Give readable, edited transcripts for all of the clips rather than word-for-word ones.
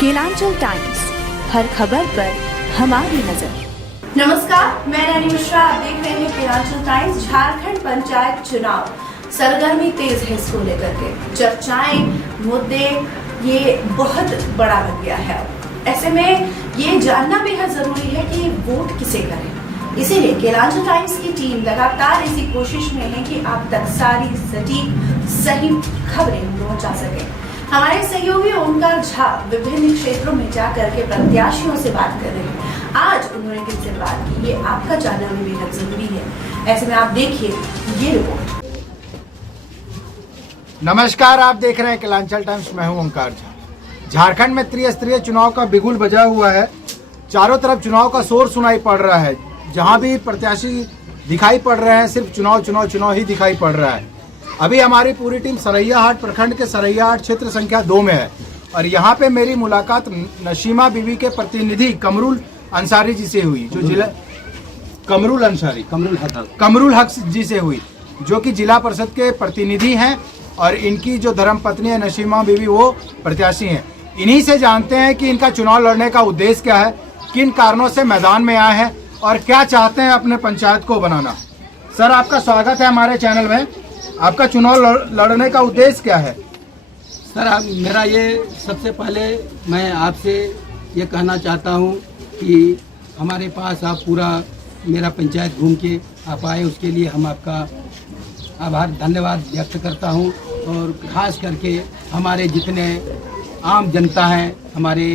Kelanchal times, हर खबर पर हमारी नजर। नमस्कार, मैं रानी मिश्रा, आप देख रहे हैं केलांचल टाइम्स। झारखंड पंचायत चुनाव सरगर्मी तेज है इसको लेकर के, चर्चाएं, मुद्दे ये बहुत बड़ा बन गया है। ऐसे में ये जानना बेहद जरूरी है कि वोट किसे करें। इसीलिए केलांचल टाइम्स की टीम लगातार इसी कोशिश में है कि आप तक सारी सटीक सही खबरें पहुंचा सके। हमारे सहयोगी ओमकार झा विभिन्न क्षेत्रों में जाकर के प्रत्याशियों से बात कर रहे हैं। आज उन्होंने किनसे बात की, ये आपका जानना भी बेहद जरूरी है। ऐसे में आप देखिए ये रिपोर्ट। नमस्कार, आप देख रहे हैं केलांचल टाइम्स। मैं हूं ओमकार झा। झारखंड में त्रिस्तरीय चुनाव का बिगुल बजा हुआ है। चारों तरफ चुनाव का शोर सुनाई पड़ रहा है। जहां भी प्रत्याशी दिखाई पड़ रहे हैं, सिर्फ चुनाव चुनाव चुनाव ही दिखाई पड़ रहा है। अभी हमारी पूरी टीम सरैयाहाट प्रखंड के सरैयाहाट क्षेत्र संख्या 2 में है और यहाँ पे मेरी मुलाकात नशीमा बीवी के प्रतिनिधि कमरुल अंसारी जी से हुई, जो जिला कमरुल हक जी से हुई, जो कि जिला परिषद के प्रतिनिधि हैं और इनकी जो धर्मपत्नी है नशीमा बीवी, वो प्रत्याशी हैं। इन्हीं से जानते हैं कि इनका चुनाव लड़ने का उद्देश्य क्या है, किन कारणों से मैदान में आए हैं और क्या चाहते हैं अपने पंचायत को बनाना। सर, आपका स्वागत है हमारे चैनल में। आपका चुनाव लड़ने का उद्देश्य क्या है? सर, मेरा ये सबसे पहले मैं आपसे ये कहना चाहता हूँ कि हमारे पास आप पूरा मेरा पंचायत घूम के आप आए, उसके लिए हम आपका आभार धन्यवाद व्यक्त करता हूँ। और ख़ास करके हमारे जितने आम जनता हैं, हमारे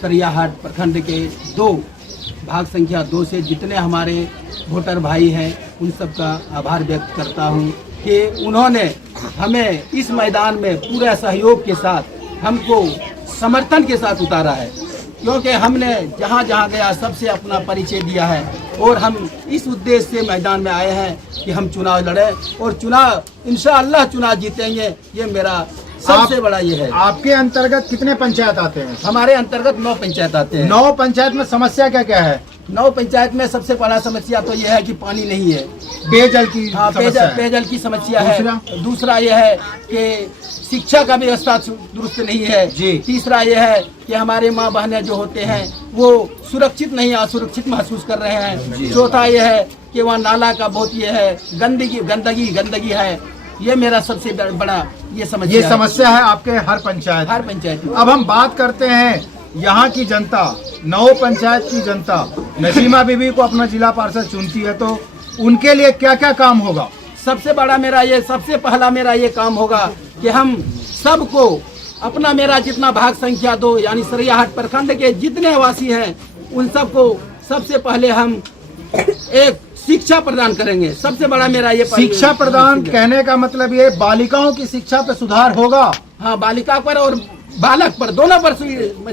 सरैयाहाट प्रखंड के 2 भाग संख्या 2 से जितने हमारे वोटर भाई हैं, उन सब का आभार व्यक्त करता हूँ कि उन्होंने हमें इस मैदान में पूरा सहयोग के साथ हमको समर्थन के साथ उतारा है, क्योंकि हमने जहाँ जहाँ गया सबसे अपना परिचय दिया है और हम इस उद्देश्य से मैदान में आए हैं कि हम चुनाव लड़ें और चुनाव इंशाअल्लाह चुनाव जीतेंगे। ये मेरा सबसे बड़ा ये है। आपके अंतर्गत कितने पंचायत आते हैं? हमारे अंतर्गत 9 पंचायत आते हैं। 9 पंचायत में समस्या क्या क्या है? 9 पंचायत में सबसे बड़ा समस्या तो ये है कि पानी नहीं है, पेयजल की पेयजल की समस्या है। दूसरा यह है कि शिक्षा का व्यवस्था दुरुस्त नहीं है जी। तीसरा यह है कि हमारे माँ बहनें जो होते हैं वो सुरक्षित नहीं, असुरक्षित महसूस कर रहे हैं। चौथा यह है कि वहाँ नाला का बहुत ये है, गंदगी है। ये मेरा सबसे बड़ा ये समस्या है आपके हर पंचायत में। अब हम बात करते हैं यहाँ की जनता, 9 पंचायत की जनता नशीमा बीबी को अपना जिला पार्षद चुनती है, तो उनके लिए क्या क्या काम होगा? सबसे पहला मेरा ये काम होगा कि हम सबको अपना मेरा जितना भाग संख्या 2 यानी सरैयाहाट प्रखंड के जितने वासी हैं, उन सबको सबसे पहले हम एक शिक्षा प्रदान करेंगे। सबसे बड़ा मेरा ये शिक्षा प्रदान कहने का मतलब ये बालिकाओं की शिक्षा पे सुधार होगा। हाँ, बालिका पर और बालक पर, दोनों पर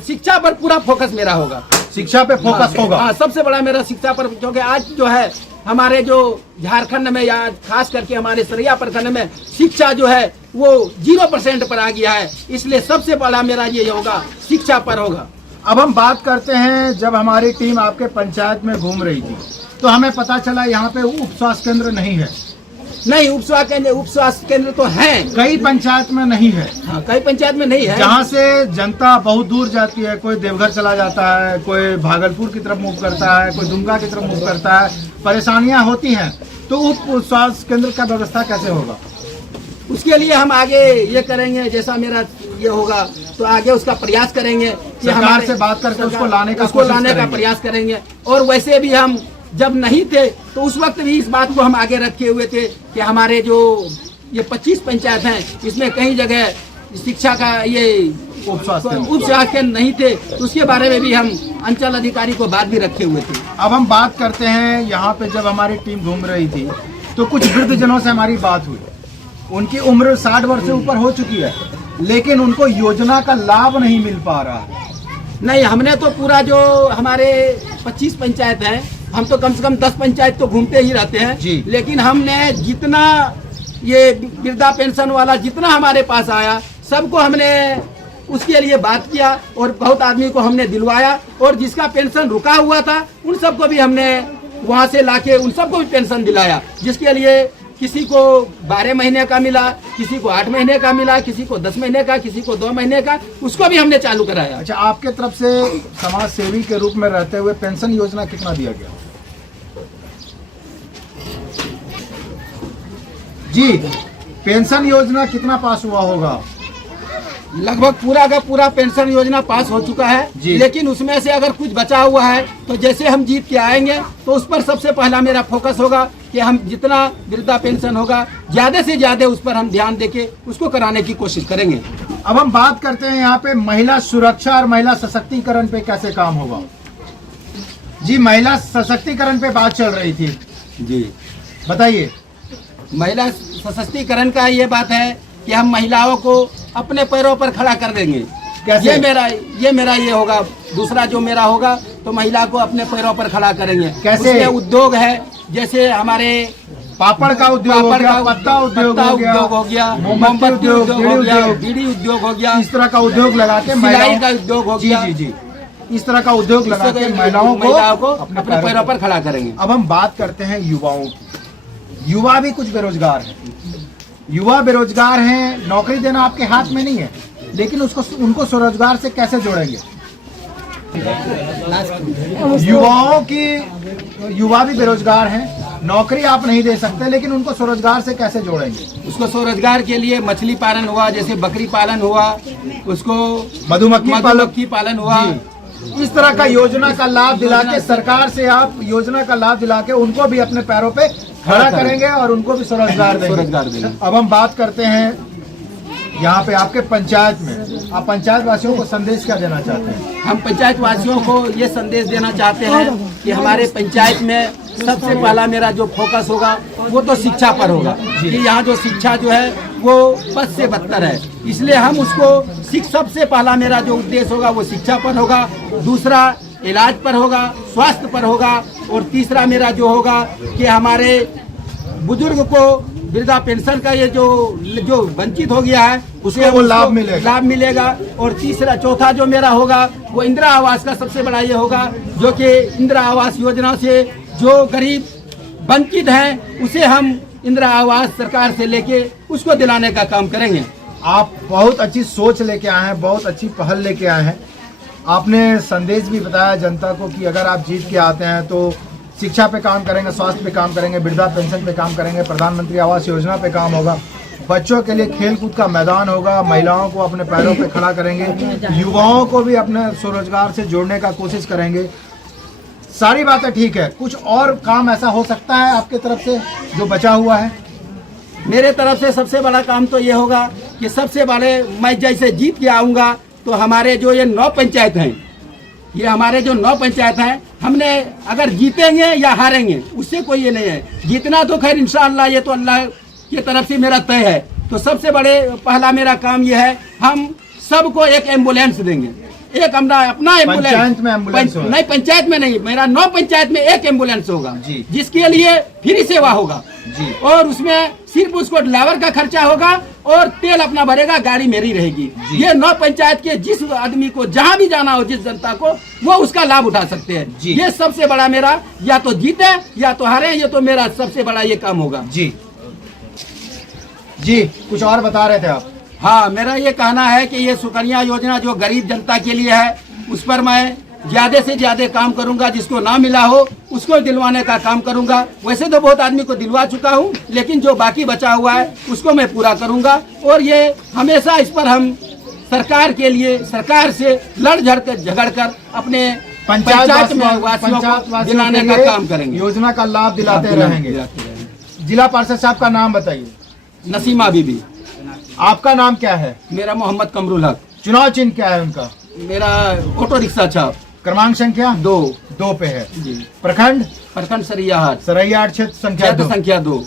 शिक्षा पर पूरा फोकस मेरा होगा। शिक्षा पे फोकस होगा। हाँ, सबसे बड़ा मेरा शिक्षा पर, क्योंकि आज जो है हमारे जो झारखंड में या खास करके हमारे सरैया प्रखंड में शिक्षा जो है वो 0% पर आ गया है। इसलिए सबसे बड़ा मेरा ये होगा, शिक्षा पर होगा। अब हम बात करते हैं, जब हमारी टीम आपके पंचायत में घूम रही थी तो हमें पता चला यहाँ पे उप स्वास्थ्य केंद्र नहीं है। नहीं, उप स्वास्थ्य केंद्र तो हैं, कई पंचायत में नहीं है। हाँ, कई पंचायत में नहीं है, जहाँ से जनता बहुत दूर जाती है। कोई देवघर चला जाता है, कोई भागलपुर की तरफ मूव करता है, कोई दुमका की तरफ मूव करता है, परेशानियाँ होती हैं। तो उप स्वास्थ्य केंद्र का व्यवस्था कैसे होगा? उसके लिए हम आगे ये करेंगे, जैसा मेरा ये होगा तो आगे उसका प्रयास करेंगे कि हमारे से बात करके उसको लाने का प्रयास करेंगे। और वैसे भी हम जब नहीं थे तो उस वक्त भी इस बात को हम आगे रखे हुए थे कि हमारे जो ये 25 पंचायत हैं, इसमें कहीं जगह शिक्षा का ये उप स्वास्थ्य केंद्र नहीं थे, तो उसके बारे में भी हम अंचल अधिकारी को बात भी रखे हुए थे। अब हम बात करते हैं, यहाँ पे जब हमारी टीम घूम रही थी तो कुछ वृद्ध जनों से हमारी बात हुई। उनकी उम्र 60 वर्ष से ऊपर हो चुकी है, लेकिन उनको योजना का लाभ नहीं मिल पा रहा है। नहीं, हमने तो पूरा जो हमारे 25 पंचायत हैं, हम तो कम से कम 10 पंचायत तो घूमते ही रहते हैं जी। लेकिन हमने जितना ये वृद्धा पेंशन वाला जितना हमारे पास आया, सबको हमने उसके लिए बात किया और बहुत आदमी को हमने दिलवाया। और जिसका पेंशन रुका हुआ था उन सबको भी हमने वहाँ से लाके उन सबको भी पेंशन दिलाया, जिसके लिए किसी को 12 महीने का मिला, किसी को 8 महीने का मिला, किसी को 10 महीने का, किसी को 2 महीने का, उसको भी हमने चालू कराया। अच्छा, आपके तरफ से समाज सेवी के रूप में रहते हुए पेंशन योजना कितना दिया गया? जी, पेंशन योजना कितना पास हुआ होगा? लगभग पूरा का पूरा पेंशन योजना पास हो चुका है जी। लेकिन उसमें से अगर कुछ बचा हुआ है तो जैसे हम जीत के आएंगे तो उस पर सबसे पहला मेरा फोकस होगा कि हम जितना वृद्धा पेंशन होगा ज्यादा से ज्यादा उस पर हम ध्यान देके उसको कराने की कोशिश करेंगे। अब हम बात करते हैं यहाँ पे महिला सुरक्षा और महिला सशक्तिकरण पे कैसे काम होगा। जी, महिला सशक्तिकरण पे बात चल रही थी, जी बताइए। महिला सशक्तिकरण का ये बात है कि हम महिलाओं को अपने पैरों पर खड़ा कर देंगे। कैसे? ये मेरा ये होगा। दूसरा जो मेरा होगा तो महिला को अपने पैरों पर खड़ा करेंगे। कैसे? उसमें उद्योग है, जैसे हमारे पापड़ का उद्योग हो गया, पत्ता उद्योग हो गया, मोमबत्ती उद्योग हो गया, बीड़ी उद्योग हो गया, इस तरह का उद्योग लगा के सिलाई का उद्योग हो गया। जी जी जी, इस तरह का उद्योग लगा के महिलाओं को अपने पैरों पर खड़ा करेंगे। अब हम बात करते हैं युवाओं की। युवा भी कुछ बेरोजगार है, युवा बेरोजगार हैं, नौकरी देना आपके हाथ में नहीं है, लेकिन उनको स्वरोजगार से कैसे जोड़ेंगे? युवा भी बेरोजगार हैं, नौकरी आप नहीं दे सकते, लेकिन उनको स्वरोजगार से कैसे जोड़ेंगे? उसको स्वरोजगार के लिए मछली पालन हुआ, जैसे बकरी पालन हुआ, उसको मधुमक्खी पालन हुआ, इस तरह का योजना का लाभ दिला के सरकार से आप योजना का लाभ दिला के उनको भी अपने पैरों पे खड़ा करेंगे और उनको भी स्वरोजगार देंगे। अब हम बात करते हैं यहाँ पे आपके पंचायत में, आप पंचायत वासियों को संदेश क्या देना चाहते हैं? हम पंचायत वासियों को ये संदेश देना चाहते हैं कि हमारे पंचायत में सबसे पहला मेरा जो फोकस होगा वो तो शिक्षा पर होगा कि यहाँ जो शिक्षा जो है वो बद से बदतर है, इसलिए हम उसको सबसे पहला मेरा जो उद्देश्य होगा वो शिक्षा पर होगा, दूसरा इलाज पर होगा, स्वास्थ्य पर होगा, और तीसरा मेरा जो होगा कि हमारे बुजुर्ग को वृद्धा पेंशन का ये जो वंचित हो गया है उसको वो लाभ मिलेगा। और चौथा जो मेरा होगा वो इंदिरा आवास का सबसे बड़ा ये होगा, जो कि इंदिरा आवास योजना से जो गरीब वंचित हैं उसे हम इंदिरा आवास सरकार से लेके उसको दिलाने का काम करेंगे। आप बहुत अच्छी सोच लेके आए हैं, बहुत अच्छी पहल लेके आए हैं। आपने संदेश भी बताया जनता को कि अगर आप जीत के आते हैं तो शिक्षा पे काम करेंगे, स्वास्थ्य पे काम करेंगे, वृद्धा पेंशन पे काम करेंगे, प्रधानमंत्री आवास योजना पे काम होगा, बच्चों के लिए खेल कूद का मैदान होगा, महिलाओं को अपने पैरों पे खड़ा करेंगे, युवाओं को भी अपने स्वरोजगार से जोड़ने का कोशिश करेंगे। सारी बातें ठीक है, कुछ और काम ऐसा हो सकता है आपके तरफ से जो बचा हुआ है? मेरे तरफ से सबसे बड़ा काम तो ये होगा कि सबसे बड़े मैं जैसे जीत के आऊँगा तो हमारे जो ये 9 पंचायत हैं, ये हमारे जो 9 पंचायत हैं, हमने अगर जीतेंगे या हारेंगे उससे कोई ये नहीं है, जीतना तो खैर इंशाअल्लाह ये तो अल्लाह की तरफ से मेरा तय है। तो सबसे बड़े पहला मेरा काम ये है, हम सबको एक एम्बुलेंस देंगे, एक अपना एम्बुलेंस। पंचायत में एम्बुलेंस होगा? नहीं, पंचायत में नहीं, मेरा 9 पंचायत में एक एम्बुलेंस होगा जिसके लिए फ्री सेवा होगा जी। और उसमें सिर्फ उसको ड्राइवर का खर्चा होगा और तेल अपना भरेगा, गाड़ी मेरी रहेगी। ये 9 पंचायत के जिस आदमी को जहाँ भी जाना हो, जिस जनता को, वो उसका लाभ उठा सकते हैं। ये सबसे बड़ा मेरा, या तो जीते या तो हारे, ये तो मेरा सबसे बड़ा ये काम होगा। जी कुछ और बता रहे थे आप? हाँ, मेरा ये कहना है कि ये सुकन्या योजना जो गरीब जनता के लिए है उस पर मैं ज्यादा से ज्यादा काम करूंगा, जिसको ना मिला हो उसको दिलवाने का काम करूंगा। वैसे तो बहुत आदमी को दिलवा चुका हूं, लेकिन जो बाकी बचा हुआ है उसको मैं पूरा करूंगा। और ये हमेशा इस पर हम सरकार के लिए, सरकार से लड़ झगड़ कर अपने पंचायत में वासियों को दिलाने का काम करेंगे, योजना का लाभ दिलाते रहेंगे। जिला पार्षद साहब का नाम बताइए। नसीमा बीबी। आपका नाम क्या है? मेरा मोहम्मद कमरुल हक। चुनाव चिन्ह क्या है उनका? मेरा ऑटो रिक्शा छाप। क्रमांक संख्या 2 पे है जी। प्रखंड सरैया हाट क्षेत्र संख्या 2।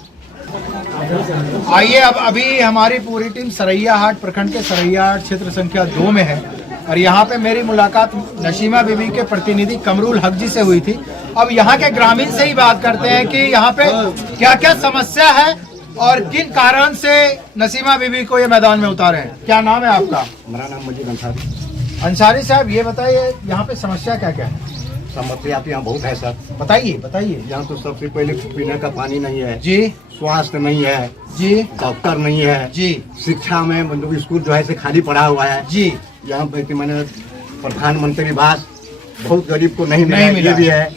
आइए, अब अभी हमारी पूरी टीम सरैया हाट प्रखंड के सरैया हाट क्षेत्र संख्या 2 में है और यहाँ पे मेरी मुलाकात नसीमा बीबी के प्रतिनिधि कमरुल हक जी से हुई थी। अब यहाँ के ग्रामीण से ही बात करते हैं कि यहाँ पे क्या क्या समस्या है और किन कारण से नसीमा बीबी को ये मैदान में उतारे हैं। क्या नाम है आपका? मेरा नाम मजीद अंसारी। अंसारी साहब, ये बताइए यहाँ पे समस्या क्या क्या है? समस्या तो यहाँ बहुत है सर। बताइए बताइए। यहाँ तो सबसे पहले पीने का पानी नहीं है जी, स्वास्थ्य नहीं है जी, डॉक्टर नहीं है जी, शिक्षा में मतलब स्कूल जो है से खाली पड़ा हुआ है जी। यहाँ पे कि मैंने प्रधानमंत्री आवास बहुत गरीब को नहीं मिला नहीं है, मिला ये भी है। है।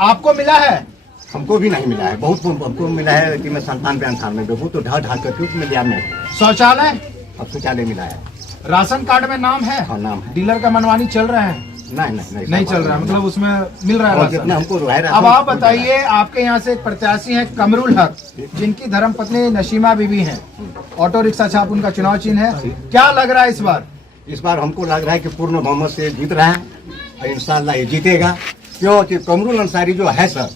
आपको मिला है? हमको भी नहीं मिला है, बहुत हमको मिला है कि मैं 97 में तो ढा करके उसमें लिया मैं। शौचालय? अब शौचालय मिला है। राशन कार्ड में नाम है? हाँ नाम है। डीलर का मनमानी चल रहा है? नहीं चल रहा है, मतलब उसमें मिल रहा है और राशन। जितना हमको है राशन, अब आप बताइए, आपके यहाँ से एक प्रत्याशी हैं कमरुल हक, जिनकी धर्मपत्नी नशीमा बीबी हैं, ऑटो रिक्शा छाप उनका चुनाव चिन्ह है। क्या लग रहा है इस बार? इस बार हमको लग रहा है कि पूर्ण बहुमत से जीत रहा है और इंशाल्लाह ये जीतेगा। क्योंकि कमरुल अंसारी जो है सर,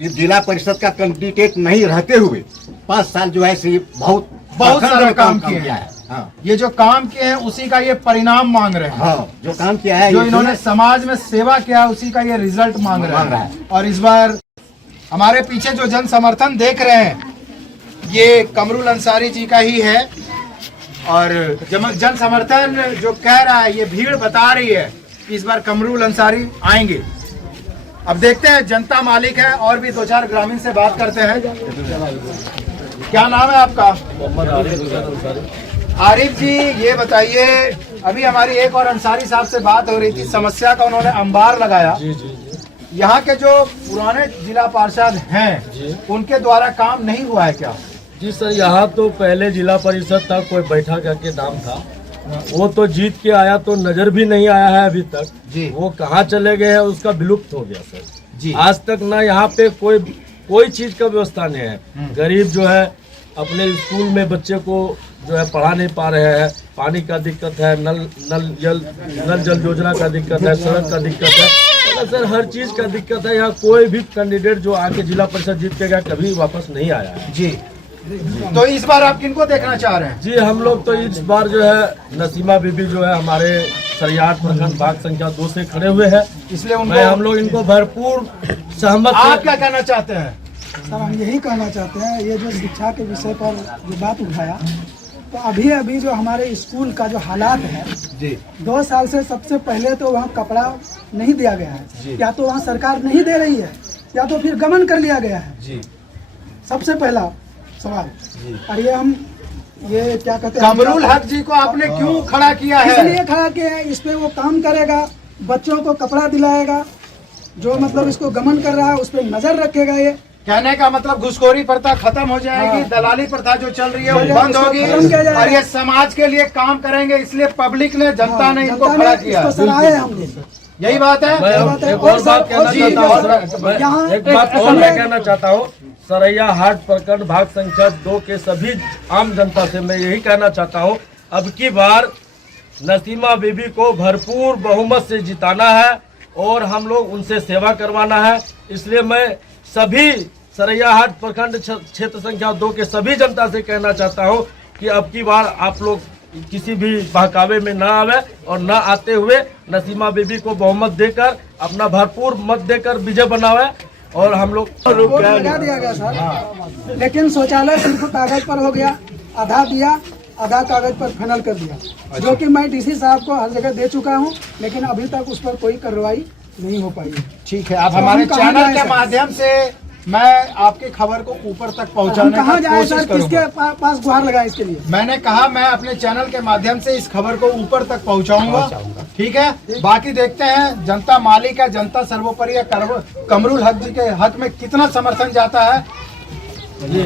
ये जिला परिषद का कैंडिडेट नहीं रहते हुए 5 साल जो है से बहुत सारा काम किया है। हाँ, ये जो काम किए हैं उसी का ये परिणाम मांग रहे हैं। हाँ, जो काम किया है, जो इन्होंने समाज में सेवा किया है उसी का ये रिजल्ट मांग रहे हैं। और इस बार हमारे पीछे जो जन समर्थन देख रहे हैं ये कमरुल अंसारी जी का ही है। और जन समर्थन जो कह रहा है, ये भीड़ बता रही है कि इस बार कमरुल अंसारी आएंगे। अब देखते हैं, जनता मालिक है, और भी 2-4 ग्रामीण से बात करते हैं। क्या नाम है आपका? आरिफ जी, ये बताइए, अभी हमारी एक और अंसारी साहब से बात हो रही थी, समस्या का उन्होंने अंबार लगाया। यहाँ के जो पुराने जिला पार्षद हैं उनके द्वारा काम नहीं हुआ है क्या? जी सर, यहाँ तो पहले जिला परिषद था, कोई बैठा करके नाम था, वो तो जीत के आया तो नजर भी नहीं आया है अभी तक जी। वो कहाँ चले गए हैं, उसका विलुप्त हो गया सर जी। आज तक ना यहाँ पे कोई चीज का व्यवस्था नहीं है। गरीब जो है अपने स्कूल में बच्चे को जो है पढ़ा नहीं पा रहे हैं, पानी का दिक्कत है, नल जल योजना का दिक्कत है, सड़क का दिक्कत है, तो सर हर चीज का दिक्कत है। यहाँ कोई भी कैंडिडेट जो आके जिला परिषद जीत के गया कभी वापस नहीं आया है जी। तो इस बार आप किनको देखना चाह रहे हैं? जी, हम लोग तो इस बार जो है नसीमा बीबी जो है हमारे सरियाट प्रखंड भाग संख्या 2 से खड़े हुए हैं, इसलिए हम लोग इनको भरपूर सहमत। आप क्या कहना चाहते हैं? सर, हम यही कहना चाहते हैं, ये जो शिक्षा के विषय पर जो बात उठाया, तो अभी जो हमारे स्कूल का जो हालात है जी, 2 साल से सबसे पहले तो वहाँ कपड़ा नहीं दिया गया है, या तो वहाँ सरकार नहीं दे रही है या तो फिर गमन कर लिया गया है जी। सबसे पहला सवाल। और ये क्या कहते हैं, कमरुल हक जी को आपने क्यों खड़ा किया है? इसलिए खड़ा किया है, इस पे वो काम करेगा, बच्चों को कपड़ा दिलाएगा, जो मतलब इसको गमन कर रहा है उस पर नजर रखेगा। ये कहने का मतलब घुसखोरी प्रथा खत्म हो जाएगी, हाँ। दलाली प्रथा जो चल रही है वो इसको बंद होगी, खत्म किया जाएगा। और ये समाज के लिए काम करेंगे, इसलिए पब्लिक ने, जनता ने इनको जनता खड़ा ने किया। इसको सराहा है हमने। यही बात है। मैं एक और बात कहना चाहता हूँ, यहाँ एक बात और मैं कहना चाहता हूँ, सरैया हाट प्रखंड भाग संख्या 2 के सभी आम जनता से मैं यही कहना चाहता हूँ, अब की बार नसीमा बीबी को भरपूर बहुमत से जिताना है और हम लोग उनसे सेवा करवाना है। इसलिए मैं सभी सरैया हाट प्रखंड क्षेत्र संख्या 2 के सभी जनता से कहना चाहता हूँ कि अब की बार आप लोग किसी भी बहकावे में ना आवे और ना आते हुए नसीमा बीबी को बहुमत देकर अपना भरपूर मत देकर विजय बनावे। और हम लोग बोर्ड लगा दिया गया सर, लेकिन शौचालय सिर्फ कागज पर हो गया, आधा दिया, आधा कागज पर फाइनल कर दिया, जो कि मैं डीसी साहब को हर जगह दे चुका हूं, लेकिन अभी तक उस पर कोई कार्रवाई नहीं हो पाई है। ठीक है, आप तो हमारे हम कहाँ चैनल जाएं के सर? माध्यम से मैं आपकी खबर को ऊपर तक पहुंचाने हम कहाँ का जाए कोशिश सर, करूंगा। किसके पास गुहार लगाए इसके लिए? मैंने कहा मैं अपने चैनल के माध्यम से इस खबर को ऊपर तक पहुंचाऊंगा। ठीक है, बाकी देखते हैं, जनता मालिक है, जनता सर्वोपरि है। कमरुल हक जी के हक में कितना समर्थन जाता है।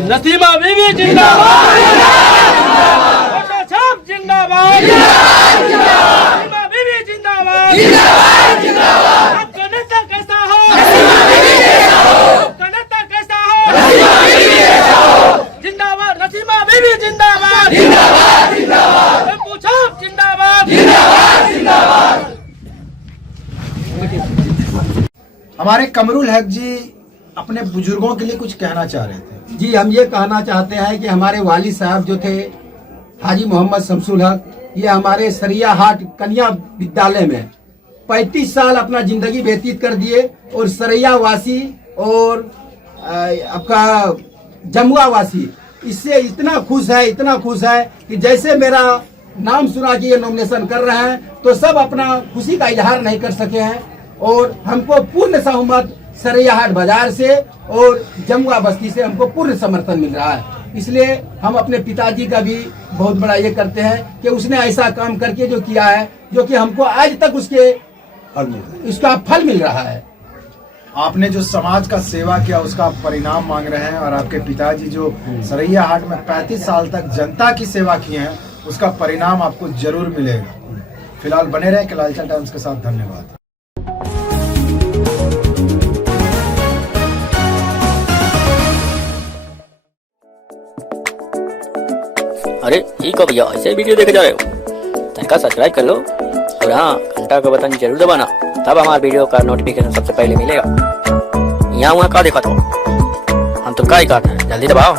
नसीमा बीबी जिंदाबाद, छाप जिंदाबाद, नसीमा बीबी जिंदाबाद, आपका नेता कैसा हो, आपका नेता कैसा हो, जिंदाबाद नसीमा बीबी जिंदाबाद, छाप जिंदाबाद। हमारे कमरुल हक जी अपने बुजुर्गों के लिए कुछ कहना चाह रहे थे। जी, हम ये कहना चाहते हैं कि हमारे वालिद साहब जो थे हाजी मोहम्मद शमसुल हक, ये हमारे सरिया हाट कन्या विद्यालय में 35 साल अपना जिंदगी व्यतीत कर दिए और सरैया वासी और आपका जमुआ वासी इससे इतना खुश है कि जैसे मेरा नाम सुना के ये नॉमिनेशन कर रहे हैं तो सब अपना खुशी का इजहार नहीं कर सके हैं। और हमको पूर्ण सहमत सरैया हाट बाजार से और जमुआ बस्ती से हमको पूर्ण समर्थन मिल रहा है। इसलिए हम अपने पिताजी का भी बहुत बड़ा ये करते हैं कि उसने ऐसा काम करके जो किया है, जो कि हमको आज तक उसका फल मिल रहा है। आपने जो समाज का सेवा किया उसका परिणाम मांग रहे हैं, और आपके पिताजी जो सरैया हाट में 35 साल तक जनता की सेवा किए हैं उसका परिणाम आपको जरूर मिलेगा। फिलहाल बने रहे कलांचल टाइम्स के साथ। धन्यवाद। अरे ये कब भैया ऐसे वीडियो देखे जा रहे हो? तनिका सब्सक्राइब कर लो और हाँ घंटा का बटन जरूर दबाना, तब हमारे वीडियो का नोटिफिकेशन सबसे पहले मिलेगा। यहाँ वहाँ का देखा तो हम तो क्या ही करते हैं, जल्दी दबाओ।